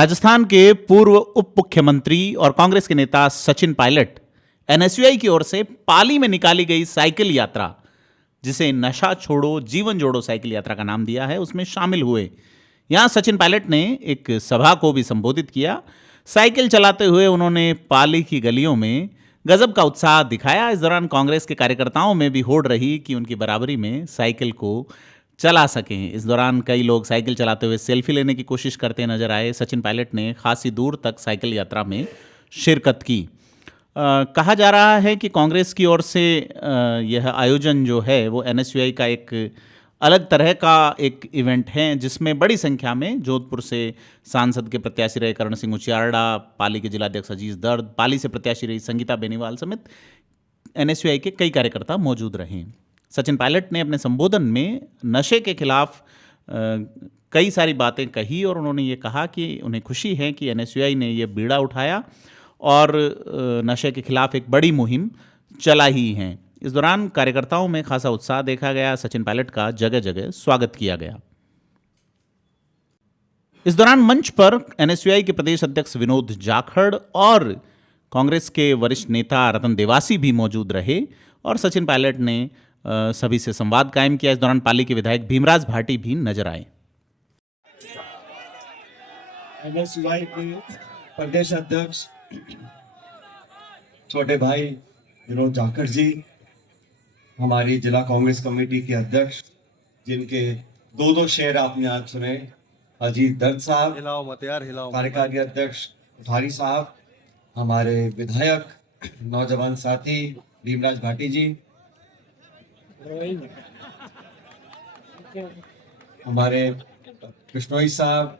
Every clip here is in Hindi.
राजस्थान के पूर्व उप मुख्यमंत्री और कांग्रेस के नेता सचिन पायलट एनएसयूआई की ओर से पाली में निकाली गई साइकिल यात्रा, जिसे नशा छोड़ो जीवन जोड़ो साइकिल यात्रा का नाम दिया है, उसमें शामिल हुए। यहां सचिन पायलट ने एक सभा को भी संबोधित किया। साइकिल चलाते हुए उन्होंने पाली की गलियों में गजब का उत्साह दिखाया। इस दौरान कांग्रेस के कार्यकर्ताओं में भी होड़ रही कि उनकी बराबरी में साइकिल को चला सकें। इस दौरान कई लोग साइकिल चलाते हुए सेल्फी लेने की कोशिश करते नजर आए। सचिन पायलट ने खासी दूर तक साइकिल यात्रा में शिरकत की। कहा जा रहा है कि कांग्रेस की ओर से यह आयोजन जो है वो एनएसयूआई का एक अलग तरह का एक इवेंट है, जिसमें बड़ी संख्या में जोधपुर से सांसद के प्रत्याशी रहे करण सिंह उचियारडा, पाली के जिलाध्यक्ष अजीज दर्द, पाली से प्रत्याशी रही संगीता बेनीवाल समेत एनएसयूआई के कई कार्यकर्ता मौजूद रहे। सचिन पायलट ने अपने संबोधन में नशे के खिलाफ कई सारी बातें कही और उन्होंने ये कहा कि उन्हें खुशी है कि एनएसयूआई ने ये बीड़ा उठाया और नशे के खिलाफ एक बड़ी मुहिम चला ही है। इस दौरान कार्यकर्ताओं में खासा उत्साह देखा गया। सचिन पायलट का जगह जगह स्वागत किया गया। इस दौरान मंच पर एनएसयूआई के प्रदेश अध्यक्ष विनोद जाखड़ और कांग्रेस के वरिष्ठ नेता रतन देवासी भी मौजूद रहे और सचिन पायलट ने सभी से संवाद कायम किया। इस दौरान पाली के विधायक भीमराज भाटी भी नजर आए। एनएसयूआई के प्रदेश अध्यक्ष छोटे भाई विनोद जाखड़ जी, हमारी जिला कांग्रेस कमेटी के अध्यक्ष जिनके दो शेर आपने आज सुने, अजीत दर्द साहब, कार्यकारी अध्यक्ष कोठारी साहब, हमारे विधायक नौजवान साथी भीमराज भाटी जी, हमारे कृष्णोई साहब,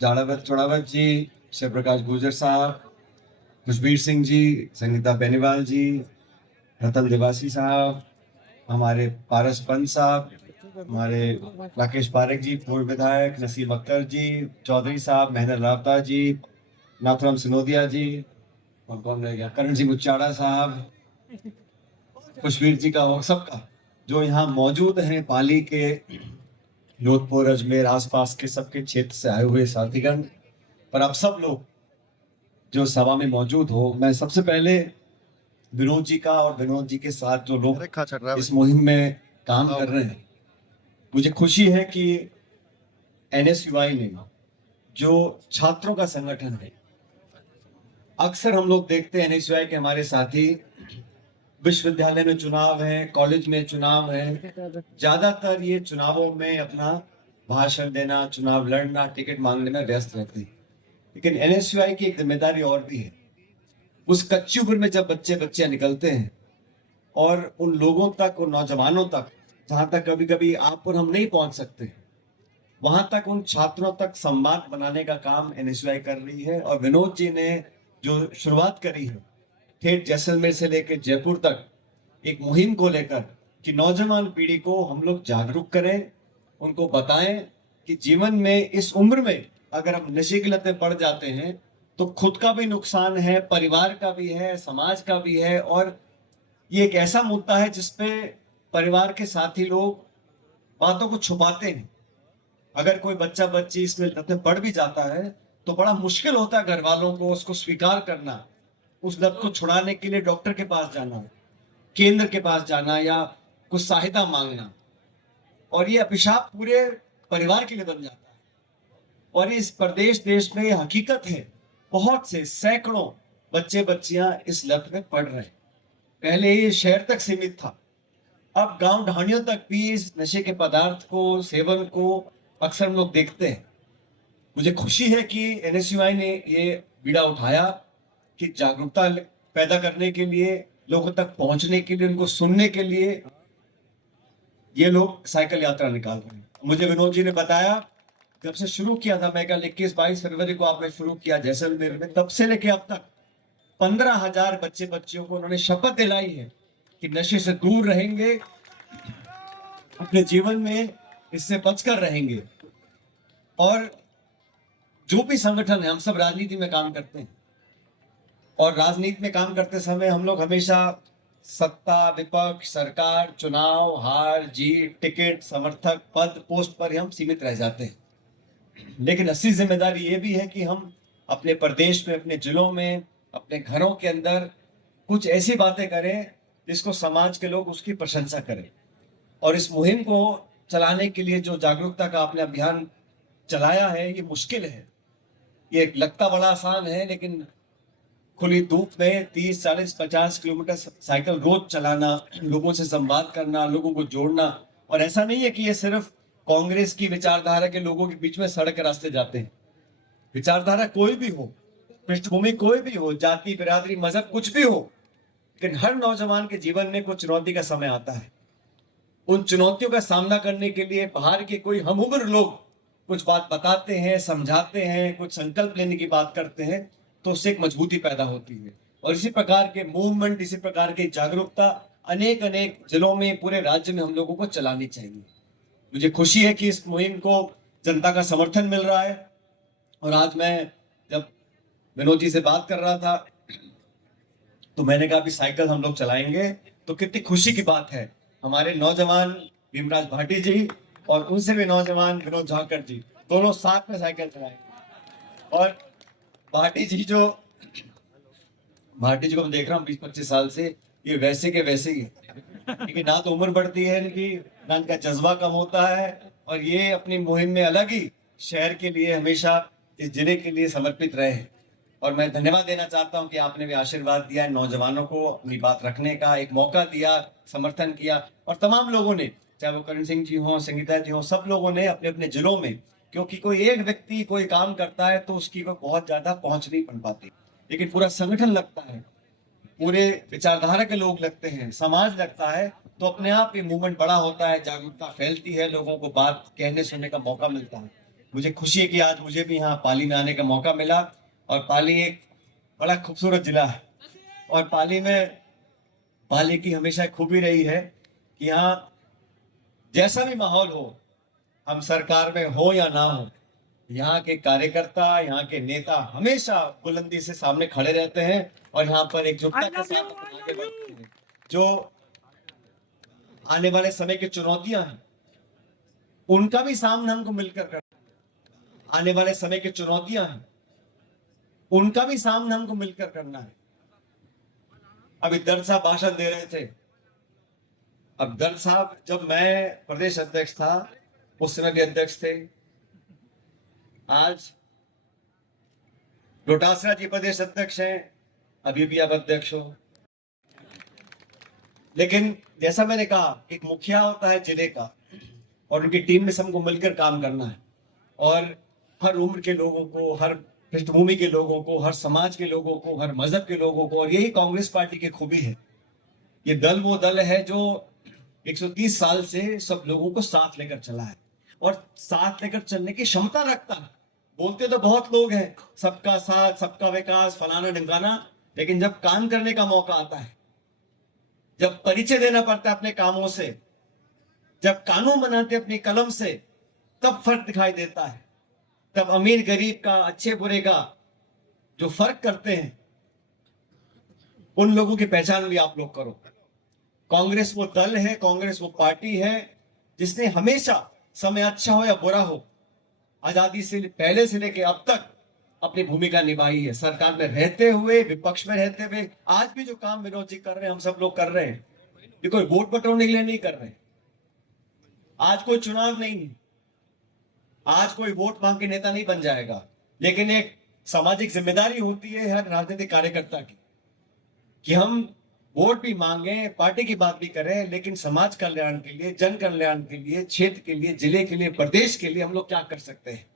जाड़ावत चौड़ावत जी, शिव प्रकाश गुर्जर साहब, खुशबीर सिंह जी, संगीता बेनीवाल जी, रतन देवासी साहब, हमारे पारस पंत साहब, हमारे राकेश पारेख जी पूर्व विधायक, नसीम अख्तर जी, चौधरी साहब, महेंद्र रावता जी, नाथुराम सिनोदिया जी, और कौन रह गया, करण सिंह उच्चाड़ा साहब, खुशबीर जी का और सबका जो यहाँ मौजूद हैं, पाली के, जोधपुर, अजमेर आसपास के सबके क्षेत्र से आए हुए साथीगण, पर आप सब लोग जो सभा में मौजूद हो, मैं सबसे पहले विनोद जी का और विनोद जी के साथ जो लोग इस मुहिम में काम कर रहे हैं, मुझे खुशी है कि एनएसयूआई ने, जो छात्रों का संगठन है, अक्सर हम लोग देखते हैं एनएसयूआई के हमारे साथी विश्वविद्यालय में चुनाव है, कॉलेज में चुनाव है, ज्यादातर ये चुनावों में अपना भाषण देना, चुनाव लड़ना, टिकट मांगने में व्यस्त रहते हैं। लेकिन एनएसयूआई की एक जिम्मेदारी और भी है। उस कच्ची उम्र में जब बच्चियां निकलते हैं और उन लोगों तक, उन नौजवानों तक, जहां तक कभी कभी आप और हम नहीं पहुंच सकते, वहां तक उन छात्रों तक संवाद बनाने का काम एनएसयूआई कर रही है। और विनोद जी ने जो शुरुआत करी है, ठेठ जैसलमेर से लेकर जयपुर तक एक मुहिम को लेकर कि नौजवान पीढ़ी को हम लोग जागरूक करें, उनको बताएं कि जीवन में इस उम्र में अगर हम नशे की लत में पड़ जाते हैं तो खुद का भी नुकसान है, परिवार का भी है, समाज का भी है। और ये एक ऐसा मुद्दा है जिसपे परिवार के साथी लोग बातों को छुपाते हैं। अगर कोई बच्चा बच्ची इसमें लत में पड़ भी जाता है तो बड़ा मुश्किल होता है घर वालों को उसको स्वीकार करना, उस लत को छुड़ाने के लिए डॉक्टर के पास जाना, केंद्र के पास जाना या कुछ सहायता मांगना, और ये अभिशाप पूरे परिवार के लिए बन जाता है। और इस प्रदेश देश में हकीकत है, बहुत से सैकड़ों बच्चे बच्चियां इस लत में पड़ रहे हैं। पहले ये शहर तक सीमित था, अब गांव ढाणियों तक भी इस नशे के पदार्थ को, सेवन को अक्सर हम लोग देखते हैं। मुझे खुशी है कि एनएसयूआई ने ये बीड़ा उठाया कि जागरूकता पैदा करने के लिए, लोगों तक पहुंचने के लिए, उनको सुनने के लिए ये लोग साइकिल यात्रा निकाल रहे हैं। मुझे विनोद जी ने बताया, जब से शुरू किया था, मैं कल 21-22 फरवरी को आपने शुरू किया जैसलमेर में, तब से लेके अब तक 15,000 बच्चे बच्चियों को उन्होंने शपथ दिलाई है कि नशे से दूर रहेंगे, अपने जीवन में इससे बचकर रहेंगे। और जो भी संगठन है, हम सब राजनीति में काम करते हैं और राजनीति में काम करते समय हम लोग हमेशा सत्ता, विपक्ष, सरकार, चुनाव, हार जीत, टिकट, समर्थक, पद, पोस्ट पर ही हम सीमित रह जाते हैं। लेकिन असली जिम्मेदारी ये भी है कि हम अपने प्रदेश में, अपने जिलों में, अपने घरों के अंदर कुछ ऐसी बातें करें जिसको समाज के लोग उसकी प्रशंसा करें। और इस मुहिम को चलाने के लिए जो जागरूकता का आपने अभियान चलाया है, ये मुश्किल है। ये लगता बड़ा आसान है, लेकिन खुली धूप में 30, 40, 50 किलोमीटर साइकिल रोज चलाना, लोगों से संवाद करना, लोगों को जोड़ना। और ऐसा नहीं है कि ये सिर्फ कांग्रेस की विचारधारा के लोगों के बीच में सड़क के रास्ते जाते हैं। विचारधारा कोई भी हो, पृष्ठभूमि कोई भी हो, जाति, बिरादरी, मजहब कुछ भी हो, लेकिन हर नौजवान के जीवन में कुछ चुनौती का समय आता है। उन चुनौतियों का सामना करने के लिए बाहर के कोई हम उम्र लोग कुछ बात बताते हैं, समझाते हैं, कुछ संकल्प लेने की बात करते हैं, तो उससे एक मजबूती पैदा होती है। और इसी प्रकार के मूवमेंट, इसी प्रकार की जागरूकता अनेक अनेक जिलों में, पूरे राज्य में हम लोगों को चलानी चाहिए। मुझे खुशी है कि इस मुहिम को जनता का समर्थन मिल रहा है। और आज मैं जब विनोद जी से बात कर रहा था तो मैंने कहा भी साइकिल हम लोग चलाएंगे, तो कितनी खुशी की बात है। हमारे नौजवान भीमराज भाटी जी और उनसे भी नौजवान विनोद झाकर जी, दोनों साथ में साइकिल चलाएंगे। और भाटी जी को मैं देख रहा हूँ 20-25 साल से, ये वैसे के वैसे ही है। लेकिन ना तो उम्र बढ़ती है इनकी, ना इनका जज्बा कम होता है। और ये अपनी मुहिम में अलग ही शहर के लिए, हमेशा इस जिले के लिए समर्पित रहे हैं। और मैं धन्यवाद देना चाहता हूं कि आपने भी आशीर्वाद दिया, नौजवानों को अपनी बात रखने का एक मौका दिया, समर्थन किया। और तमाम लोगों ने, चाहे वो करण सिंह जी हों, संगीता जी हों, सब लोगों ने अपने अपने जिलों में, क्योंकि कोई एक व्यक्ति कोई काम करता है तो उसकी को बहुत ज्यादा पहुंच नहीं बन पाती, लेकिन पूरा संगठन लगता है, पूरे विचारधारा के लोग लगते हैं, समाज लगता है, तो अपने आप ये मूवमेंट बड़ा होता है, जागरूकता फैलती है, लोगों को बात कहने सुनने का मौका मिलता है। मुझे खुशी है कि आज मुझे भी यहाँ पाली में आने का मौका मिला। और पाली एक बड़ा खूबसूरत जिला है। और पाली की हमेशा एक खूबी रही है कि यहाँ जैसा भी माहौल हो, हम सरकार में हो या ना हो, यहाँ के कार्यकर्ता, यहाँ के नेता हमेशा बुलंदी से सामने खड़े रहते हैं और यहाँ पर एकजुटता के साथ आगे बढ़ते हैं। जो आने वाले समय की चुनौतियां हैं, उनका भी सामना हमको मिलकर करना। आने वाले समय की चुनौतियां हैं, उनका भी सामना हमको मिलकर करना है। अभी दर्द साहब भाषण दे रहे थे। अब दर्द साहब, जब मैं प्रदेश अध्यक्ष था, उस समय भी अध्यक्ष थे। आज डोटासरा जी प्रदेश अध्यक्ष हैं, अभी भी आप अध्यक्ष हो। लेकिन जैसा मैंने कहा, एक मुखिया होता है जिले का, और उनकी टीम में सबको मिलकर काम करना है। और हर उम्र के लोगों को, हर पृष्ठभूमि के लोगों को, हर समाज के लोगों को, हर मजहब के लोगों को। और यही कांग्रेस पार्टी की खूबी है। ये दल वो दल है जो 130 साल से सब लोगों को साथ लेकर चला है और साथ लेकर चलने की क्षमता रखता है। बोलते तो बहुत लोग हैं, सबका साथ, सबका विकास, फलाना ढिमकाना, लेकिन जब काम करने का मौका आता है, जब परिचय देना पड़ता है अपने कामों से, जब कानून बनाते अपनी कलम से, तब फर्क दिखाई देता है। तब अमीर गरीब का, अच्छे बुरे का जो फर्क करते हैं, उन लोगों की पहचान भी आप लोग करो। कांग्रेस वो दल है, कांग्रेस वो पार्टी है जिसने हमेशा, समय अच्छा हो या बुरा हो, आजादी से पहले से लेकर अब तक अपनी भूमिका निभाई है। सरकार में रहते हुए, विपक्ष में रहते हुए, आज भी जो काम विनोद जी कर रहे हैं, हम सब लोग कर रहे हैं। ये कोई वोट बटोरने के लिए नहीं कर रहे। आज कोई चुनाव नहीं है, आज कोई वोट मांग के नेता नहीं बन जाएगा, लेकिन एक सामाजिक जिम्मेदारी होती है हर राजनीतिक कार्यकर्ता की कि हम वोट भी मांगे, पार्टी की बात भी करें, लेकिन समाज कल्याण के लिए, जन कल्याण के लिए, क्षेत्र के लिए, जिले के लिए, प्रदेश के लिए हम लोग क्या कर सकते हैं।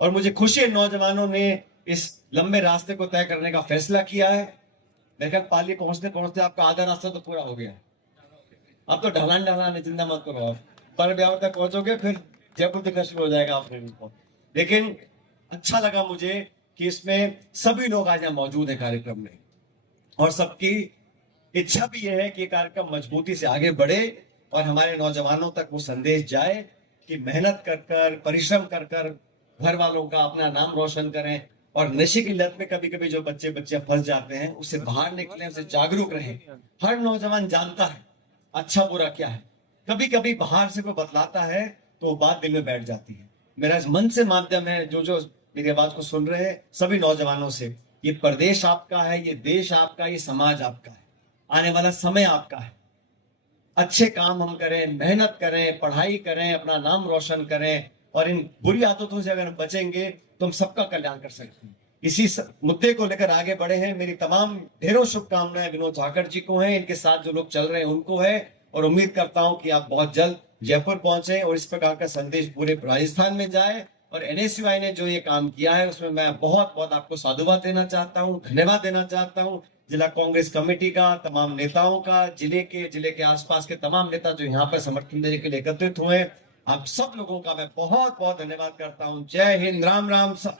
और मुझे खुशी है नौजवानों ने इस लंबे रास्ते को तय करने का फैसला किया है। मेरे ख्याल पाली पहुंचते पहुंचते आपका आधा रास्ता तो पूरा हो गया। अब तो ढलान ढलान है, चिंता मत करो। आप पर ब्याह तक पहुंचोगे, फिर जयपुर दिखना शुरू हो जाएगा आप लोगों को। लेकिन अच्छा लगा मुझे कि इसमें सभी लोग आज यहाँ मौजूद है कार्यक्रम में, और सबकी इच्छा भी यह है कि कार्यक्रम मजबूती से आगे बढ़े और हमारे नौजवानों तक वो संदेश जाए कि मेहनत कर कर, परिश्रम कर कर घर वालों का, अपना नाम रोशन करें। और नशे की लत में कभी कभी जो बच्चे फंस जाते हैं, उससे बाहर निकलें, उससे जागरूक रहें। हर नौजवान जानता है अच्छा बुरा क्या है। कभी कभी बाहर से कोई बतलाता है तो बात दिल में बैठ जाती है, मेरा इस मंच से माध्यम है, जो जो मेरी आवाज को सुन रहे हैं सभी नौजवानों से, ये प्रदेश आपका है, ये देश आपका, ये समाज आपका है, आने वाला समय आपका है। अच्छे काम हम करें, मेहनत करें, पढ़ाई करें, अपना नाम रोशन करें और इन बुरी आदतों से अगर हम बचेंगे तो हम सबका कल्याण कर सकते हैं। इसी मुद्दे को लेकर आगे बढ़े हैं। मेरी तमाम ढेरों शुभकामनाएं विनोद झाकड़ जी को हैं, इनके साथ जो लोग चल रहे हैं उनको है, और उम्मीद करता हूं कि आप बहुत जल्द जयपुर पहुंचे और इस प्रकार का संदेश पूरे राजस्थान में जाए। और एनएसयूआई ने जो ये काम किया है उसमें मैं बहुत बहुत आपको साधुवाद देना चाहता हूँ, धन्यवाद देना चाहता हूँ। जिला कांग्रेस कमेटी का, तमाम नेताओं का, जिले के आसपास के तमाम नेता जो यहाँ पर समर्थन देने के लिए एकत्रित हुए, आप सब लोगों का मैं बहुत बहुत धन्यवाद करता हूँ। जय हिंद, राम राम सब।